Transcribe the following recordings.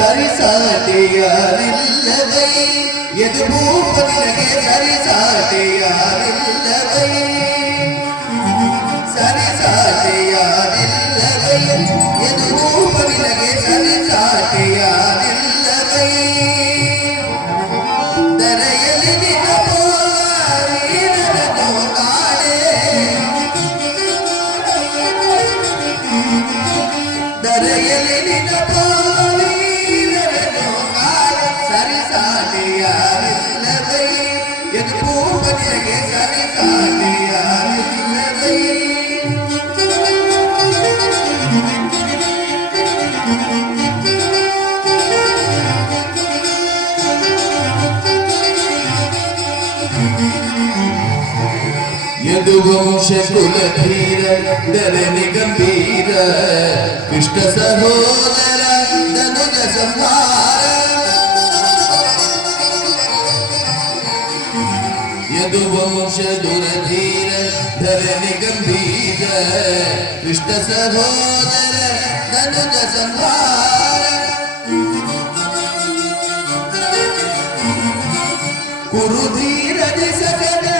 சரிசாட்டியாரில்லவை எது பூப்பதிலே சரிசாட்டியாரில் യദുവംശകുലധീര ധരണി ഗംഭീര കൃഷ്ണ സഹോദര ധനുജ സംഹാര യദുവംശദുരധീര ധരണി ഗംഭീര കൃഷ്ണ സഹോദര ധനുജ സംഹാര കുരുധീര സകല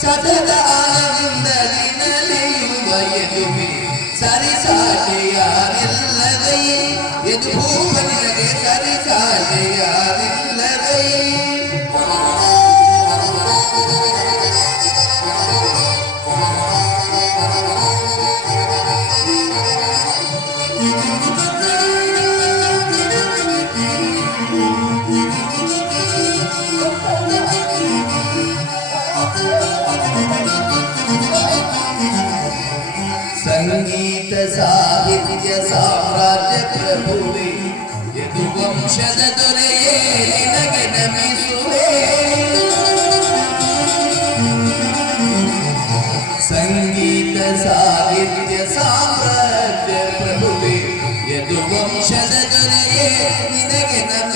சதத ஆனந்த தினலையும் வயதுமே சரி சாட்டியார் எல்லதையே எது பூவனிலே சரி சாட்டி ಸಂಗೀತ ಸಾಹಿತ್ಯ ಸಾಮ್ರಾಜ್ಯ ಪ್ರಭುವೆ, ಯದು ವಂಶದ ದೊರೆಯೇ ನಿನಗೆ ನಮಿಸುವೆ. ಸಂಗೀತ ಸಾಹಿತ್ಯ ಸಾಮ್ರಾಜ್ಯ ಪ್ರಭುವೆ, ಯದು ವಂಶದ ದೊರೆಯೇ ನಿನಗೆ ನಮಿಸುವೆ.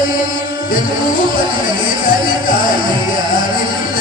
தினமும் பணியே சரிதாய் யாரில்